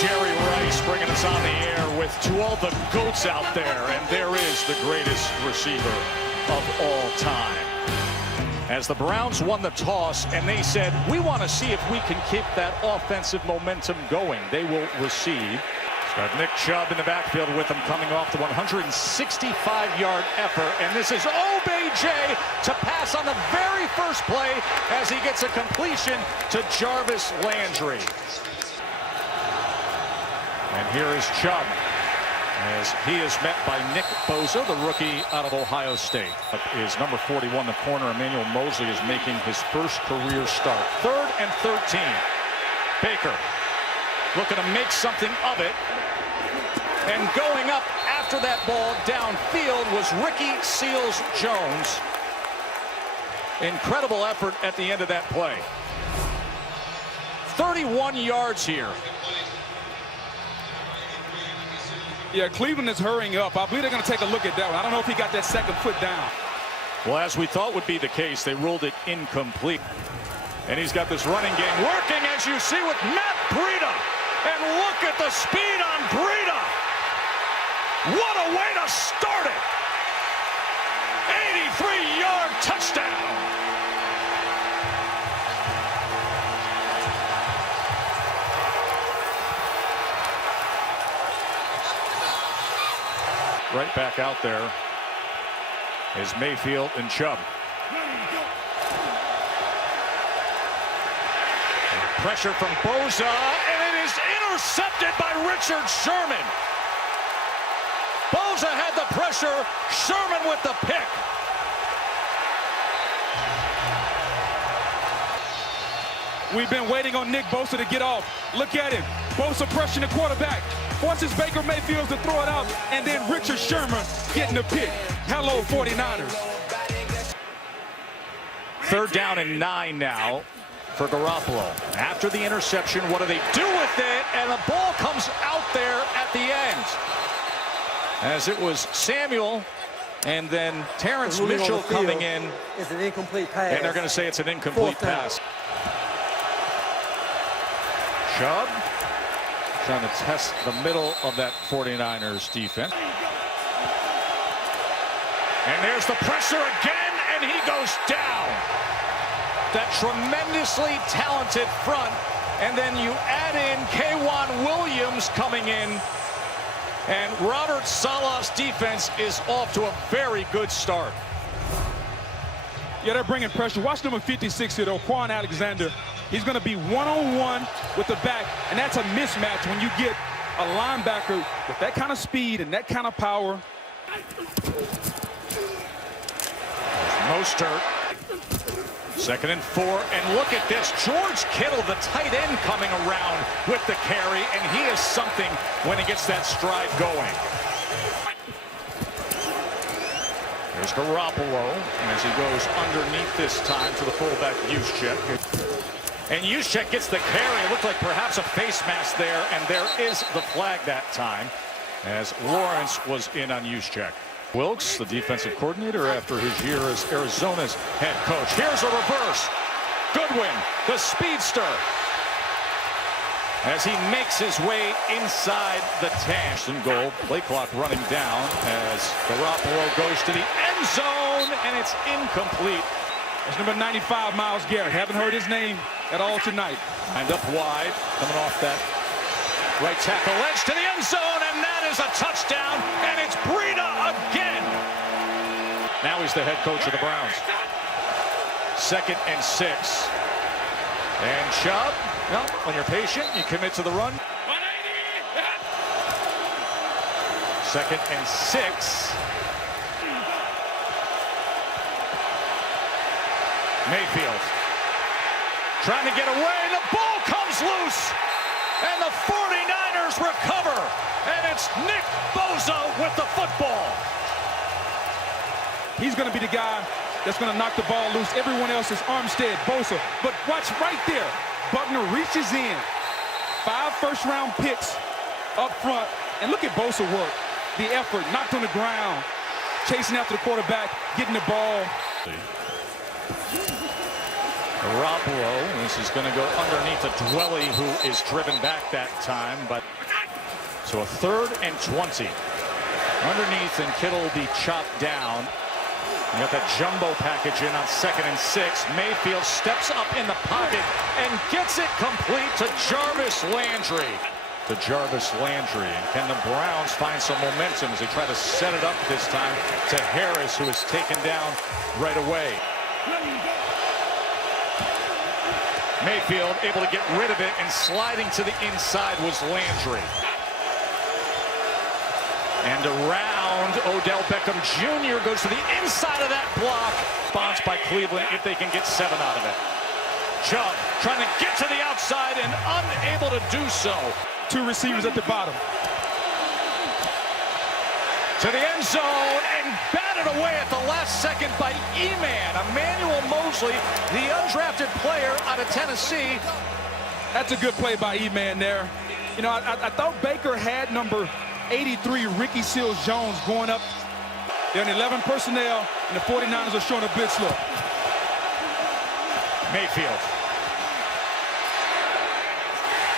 Jerry Rice bringing us on the air with to all the GOATs out there, and there is the greatest receiver of all time. As the Browns won the toss and they said, we want to see if we can keep that offensive momentum going. They will receive. It's got Nick Chubb in the backfield with him coming off the 165-yard effort. And this is OBJ to pass on the very first play as he gets a completion to Jarvis Landry. And here is Chubb as he is met by Nick Bosa, the rookie out of Ohio State. Is number 41, the corner, Emmanuel Mosley, is making his first career start. 3rd and 13. Baker looking to make something of it. And going up after that ball downfield was Ricky Seals-Jones. Incredible effort at the end of that play. 31 yards here. Yeah, Cleveland is hurrying up. I believe they're going to take a look at that one. I don't know if he got that second foot down. Well, as we thought would be the case, they ruled it incomplete. And he's got this running game working, as you see, with Matt Breida. And look at the speed on Breida. What a way to start it. 83-yard touchdown. Right back out there is Mayfield and Chubb. Pressure from Bosa, and it is intercepted by Richard Sherman. Bosa had the pressure, Sherman with the pick. We've been waiting on Nick Bosa to get off. Look at him. Bosa pressuring the quarterback. Forces Baker Mayfield to throw it out, and then Richard Sherman getting the pick. Hello, 49ers. 3rd down and 9 now for Garoppolo. After the interception, what do they do with it? And the ball comes out there at the end. As it was Samuel and then Terrence Mitchell coming in. It's an incomplete pass. And they're going to say it's an incomplete pass. Chubb trying to test the middle of that 49ers defense. And there's the pressure again, and he goes down. That tremendously talented front, and then you add in K'Wan Williams coming in, and Robert Saleh's defense is off to a very good start. Yeah, they're bringing pressure. Watch number 56 here, though, Quan Alexander. He's going to be one-on-one with the back, and that's a mismatch when you get a linebacker with that kind of speed and that kind of power. Mostert. 2nd and 4, and look at this. George Kittle, the tight end, coming around with the carry, and he is something when he gets that stride going. There's Garoppolo as he goes underneath this time to the fullback, Juszczyk. And Juszczyk gets the carry. It looked like perhaps a face mask there, and there is the flag that time as Lawrence was in on Juszczyk. Wilkes, the defensive coordinator after his year as Arizona's head coach. Here's a reverse. Goodwin, the speedster, as he makes his way inside the 10. And goal, play clock running down as Garoppolo goes to the end zone, and it's incomplete. That's number 95, Myles Garrett. Haven't heard his name at all tonight. And up wide, coming off that right tackle edge to the end zone, and that is a touchdown, and it's Breida again. Now he's the head coach of the Browns. 2nd and 6. And Chubb, well, when you're patient, you commit to the run. 2nd and 6. Mayfield trying to get away. The ball comes loose, and the 49ers recover, and it's Nick Bosa with the football. He's going to be the guy that's going to knock the ball loose. Everyone else is Armstead, Bosa. But watch right there. Buckner reaches in. 5 first-round picks up front. And look at Bosa work. The effort, knocked on the ground, chasing after the quarterback, getting the ball. Garoppolo, this is going to go underneath a Dwelly, who is driven back that time, but so a 3rd and 20. Underneath, and Kittle will be chopped down. You got that jumbo package in on 2nd and 6. Mayfield steps up in the pocket and gets it complete to Jarvis Landry. And can the Browns find some momentum as they try to set it up this time to Harris, who is taken down right away. Mayfield able to get rid of it, and sliding to the inside was Landry. And around, Odell Beckham Jr. goes to the inside of that block. Response by Cleveland if they can get 7 out of it. Chubb trying to get to the outside and unable to do so. 2 receivers at the bottom. To the end zone and batted away at the last second by E-Man. Emmanuel Mosley, the undrafted player out of Tennessee. That's a good play by E-Man there. You know, I thought Baker had number 83, Ricky Seals-Jones, going up. They're in 11 personnel, and the 49ers are showing a blitz look. Mayfield.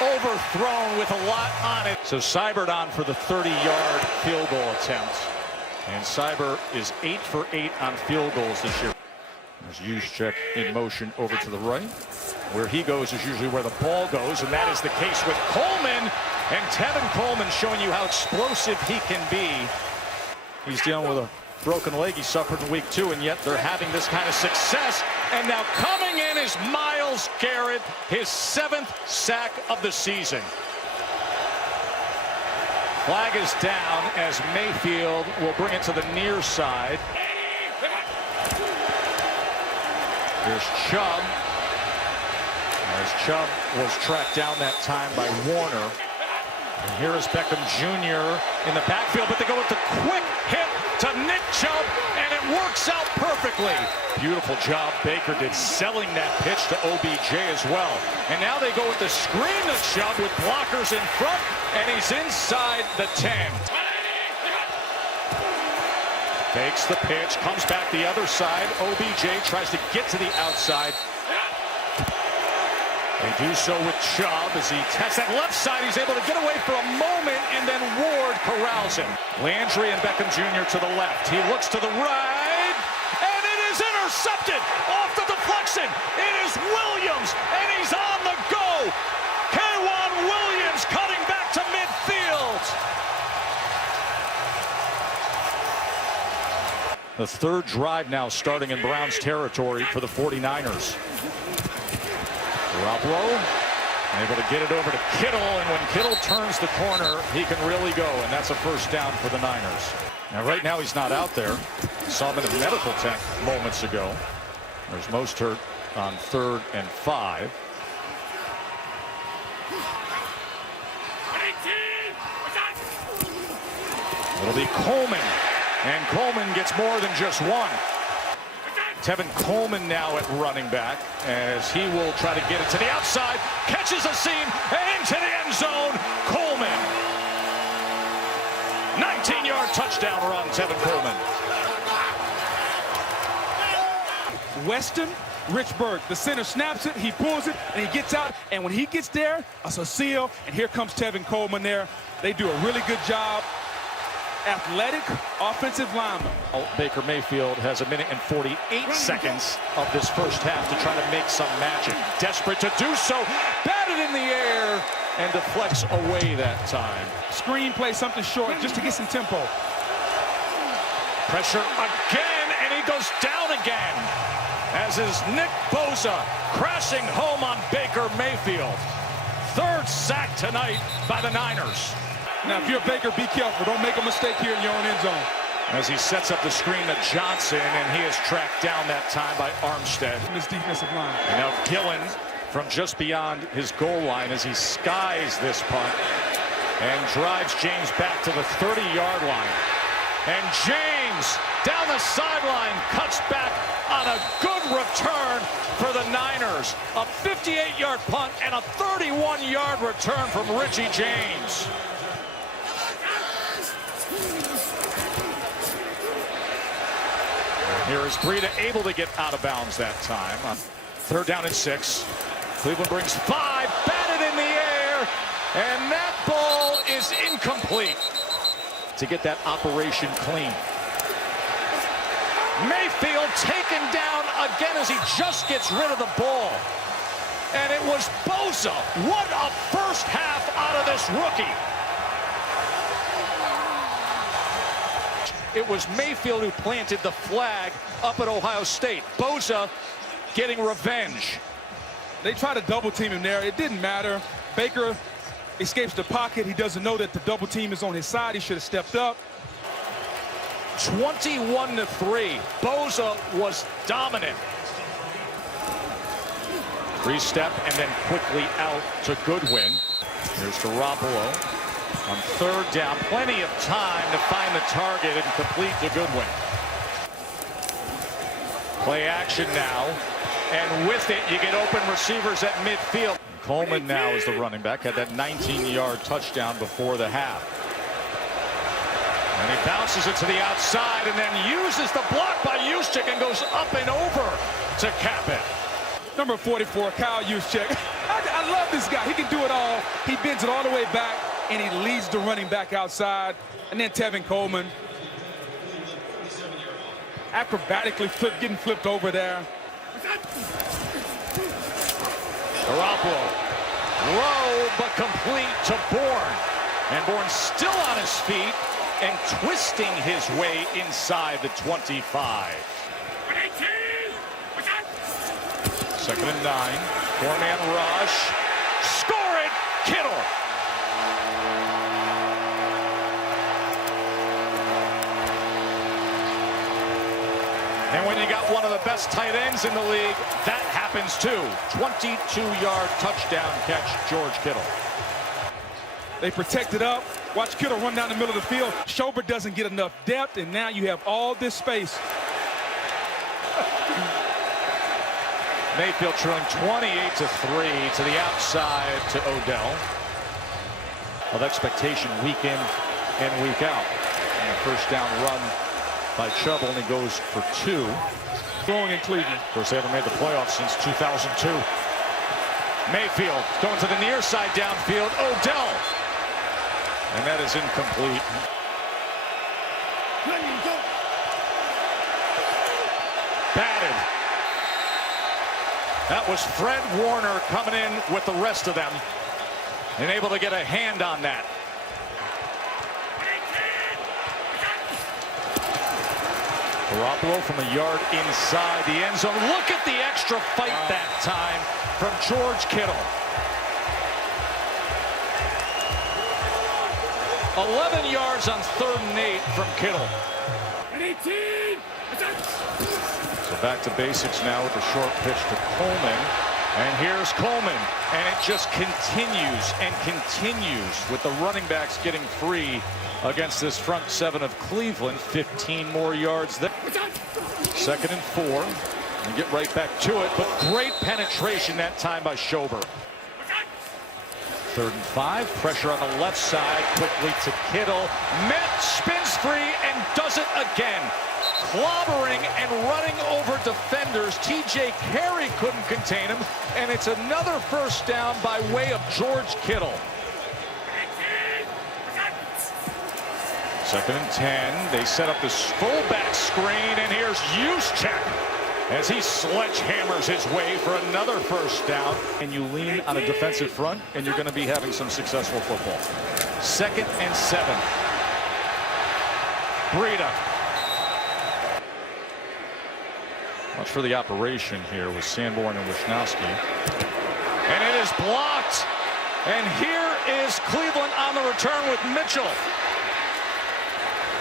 Overthrown with a lot on it. So Seibert on for the 30-yard field goal attempt. And Seibert is 8 for 8 on field goals this year. There's Juszczyk in motion over to the right. Where he goes is usually where the ball goes, and that is the case with Coleman. And Tevin Coleman showing you how explosive he can be. He's dealing with a broken leg he suffered in week 2, and yet they're having this kind of success. And now coming in is Myles Garrett, his 7th sack of the season. Flag is down as Mayfield will bring it to the near side. Here's Chubb. As Chubb was tracked down that time by Warner. And here is Beckham Jr. in the backfield, but they go with the quick hit to Nick Chubb, and it works out perfectly. Beautiful job Baker did selling that pitch to OBJ as well. And now they go with the screen to Chubb with blockers in front, and he's inside the 10. Fakes the pitch, comes back the other side. OBJ tries to get to the outside. They do so with Chubb as he tests that left side. He's able to get away for a moment, and then Ward corrals him. Landry and Beckham Jr. to the left. He looks to the right, and it is intercepted off the deflection. It is Williams, and he's on the go. K'Wan Williams cutting back to midfield. The 3rd drive now starting in Browns territory for the 49ers. Garoppolo able to get it over to Kittle, and when Kittle turns the corner, he can really go, and that's a 1st down for the Niners. Now, right now, he's not out there. Saw him in a medical tent moments ago. There's Mostert on 3rd and 5. It'll be Coleman, and Coleman gets more than just one. Tevin Coleman now at running back as he will try to get it to the outside, catches a seam, and into the end zone, Coleman. 19-yard touchdown run, Tevin Coleman. Weston Richburg, the center, snaps it, he pulls it, and he gets out. And when he gets there, it's a seal, and here comes Tevin Coleman there. They do a really good job. Athletic offensive lineman. Baker Mayfield has 1 minute and 48 seconds of this 1st half to try to make some magic. Desperate to do so, batted in the air and deflects away that time. Screen play, something short just to get some tempo. Pressure again, and he goes down again. As is Nick Bosa crashing home on Baker Mayfield. 3rd sack tonight by the Niners. Now, if you're Baker, be careful. Don't make a mistake here in your own end zone. As he sets up the screen to Johnson, and he is tracked down that time by Armstead. This defensive line. And now Gillen from just beyond his goal line as he skies this punt and drives James back to the 30-yard line. And James down the sideline cuts back on a good return for the Niners. A 58-yard punt and a 31-yard return from Richie James. Here is Breida able to get out of bounds that time. Third down and 6. Cleveland brings 5, batted in the air, and that ball is incomplete. To get that operation clean. Mayfield taken down again as he just gets rid of the ball. And it was Bosa. What a first half out of this rookie. It was Mayfield who planted the flag up at Ohio State. Bosa getting revenge. They tried to double team him there. It didn't matter. Baker escapes the pocket. He doesn't know that the double team is on his side. He should have stepped up. 21-3. Bosa was dominant. 3-step and then quickly out to Goodwin. Here's Garoppolo on third down. Plenty of time to find the target and complete to Goodwin. Play action now. And with it, you get open receivers at midfield. Coleman now is the running back. Had that 19-yard touchdown before the half. And he bounces it to the outside and then uses the block by Juszczyk and goes up and over to cap it. Number 44, Kyle Juszczyk. I love this guy. He can do it all. He bends it all the way back, and he leads the running back outside. And then Tevin Coleman. Acrobatically getting flipped over there. Garoppolo. Low but complete to Bourne. And Bourne still on his feet and twisting his way inside the 25. Second and 9. Four-man rush. Score it, Kittle. And when you got one of the best tight ends in the league, that happens too. 22-yard touchdown catch, George Kittle. They protect it up. Watch Kittle run down the middle of the field. Schobert doesn't get enough depth, and now you have all this space. Mayfield trailing 28-3 to the outside to Odell. Of expectation week in and week out. And the first down run by Chubb only goes for 2. Throwing in Cleveland. Of course, they haven't made the playoffs since 2002. Mayfield going to the near side downfield. Odell. And that is incomplete. Batted. That was Fred Warner coming in with the rest of them and able to get a hand on that. Garoppolo from a yard inside the end zone. Look at the extra fight that time from George Kittle. 11 yards on 3rd and 8 from Kittle. So back to basics now with a short pitch to Coleman. And here's Coleman. And it just continues and continues with the running backs getting free against this front 7 of Cleveland. 15 more yards there. 2nd and 4. And get right back to it. But great penetration that time by Schobert. 3rd and 5. Pressure on the left side. Quickly to Kittle. Met, spins free, and does it again. Clobbering and running over defenders. T.J. Carey couldn't contain him. And it's another first down by way of George Kittle. 2nd and 10. They set up this fullback screen, and here's Juszczyk as he sledgehammers his way for another first down. And you lean on a defensive front, and you're going to be having some successful football. 2nd and 7. Breida. Much for the operation here with Sanborn and Wisnowski. And it is blocked. And here is Cleveland on the return with Mitchell.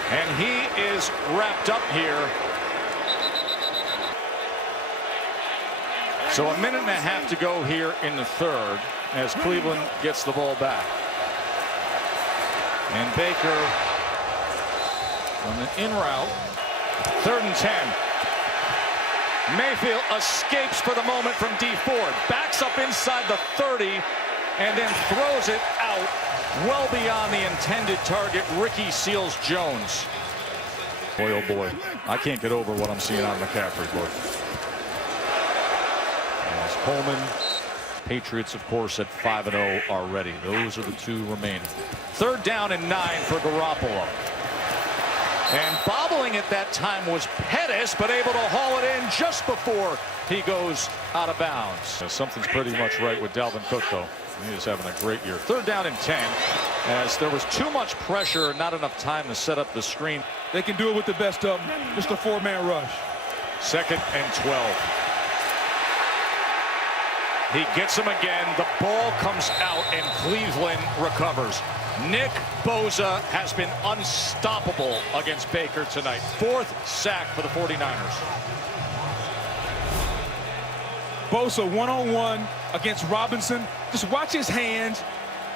And he is wrapped up here. So a minute and a half to go here in the 3rd as Cleveland gets the ball back. And Baker on the in route. 3rd and 10. Mayfield escapes for the moment from D. Ford. Backs up inside the 30 and then throws it out well beyond the intended target, Ricky Seals-Jones. Boy, oh boy, I can't get over what I'm seeing on McCaffrey, boy. As Coleman, Patriots, of course, at 5-0 already. Those are the two remaining. 3rd down and 9 for Garoppolo. And bobbling at that time was Pettis, but able to haul it in just before he goes out of bounds. Something's pretty much right with Dalvin Cook, though. He is having a great year. 3rd down and 10, as there was too much pressure and not enough time to set up the screen. They can do it with the best of them. Just a 4-man rush. 2nd and 12. He gets him again. The ball comes out and Cleveland recovers. Nick Bosa has been unstoppable against Baker tonight. 4th sack for the 49ers. Bosa one-on-one against Robinson. Just watch his hands,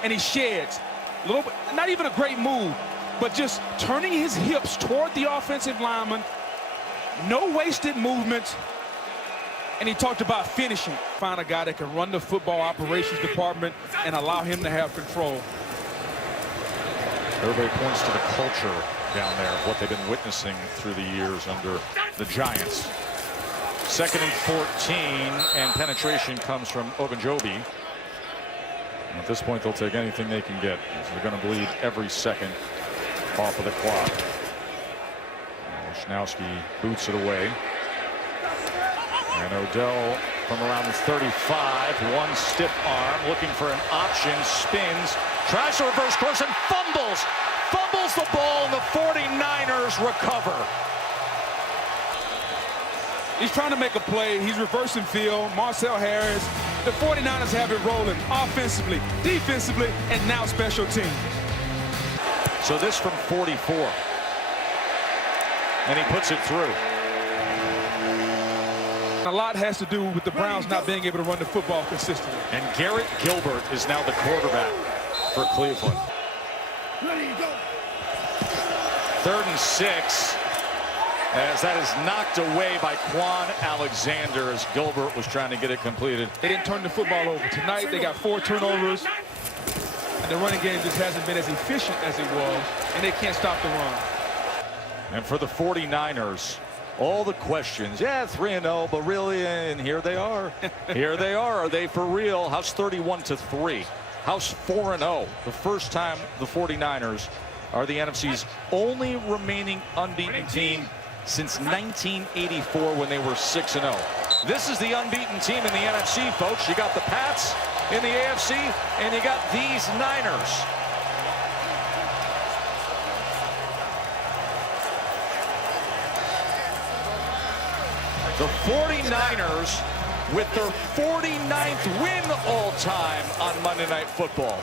and he sheds. A little bit, not even a great move, but just turning his hips toward the offensive lineman. No wasted movements. And he talked about finishing. Find a guy that can run the football operations department and allow him to have control. Everybody points to the culture down there of what they've been witnessing through the years under the Giants. 2nd and 14, and penetration comes from Ogunjobi. At this point, they'll take anything they can get. So they're going to bleed every second off of the clock. Wisnowski boots it away. And Odell from around the 35, one stiff arm, looking for an option, spins, tries to reverse course and fumbles. Fumbles the ball, and the 49ers recover. He's trying to make a play. He's reversing field. Marcel Harris. The 49ers have it rolling offensively, defensively, and now special teams. So this from 44. And he puts it through. A lot has to do with the Browns not being able to run the football consistently. And Garrett Gilbert is now the quarterback for Cleveland. 3rd and 6. As that is knocked away by Quan Alexander as Gilbert was trying to get it completed. They didn't turn the football over. Tonight they got 4 turnovers. And the running game just hasn't been as efficient as it was. And they can't stop the run. And for the 49ers, all the questions. Yeah, 3-0, but really, and here they are. Here they are. Are they for real? How's 31-3? How's 4-0? The first time the 49ers are the NFC's only remaining unbeaten team since 1984 when they were 6-0. This is the unbeaten team in the NFC, folks. You got the Pats in the AFC, and you got these Niners. The 49ers with their 49th win all time on Monday Night Football.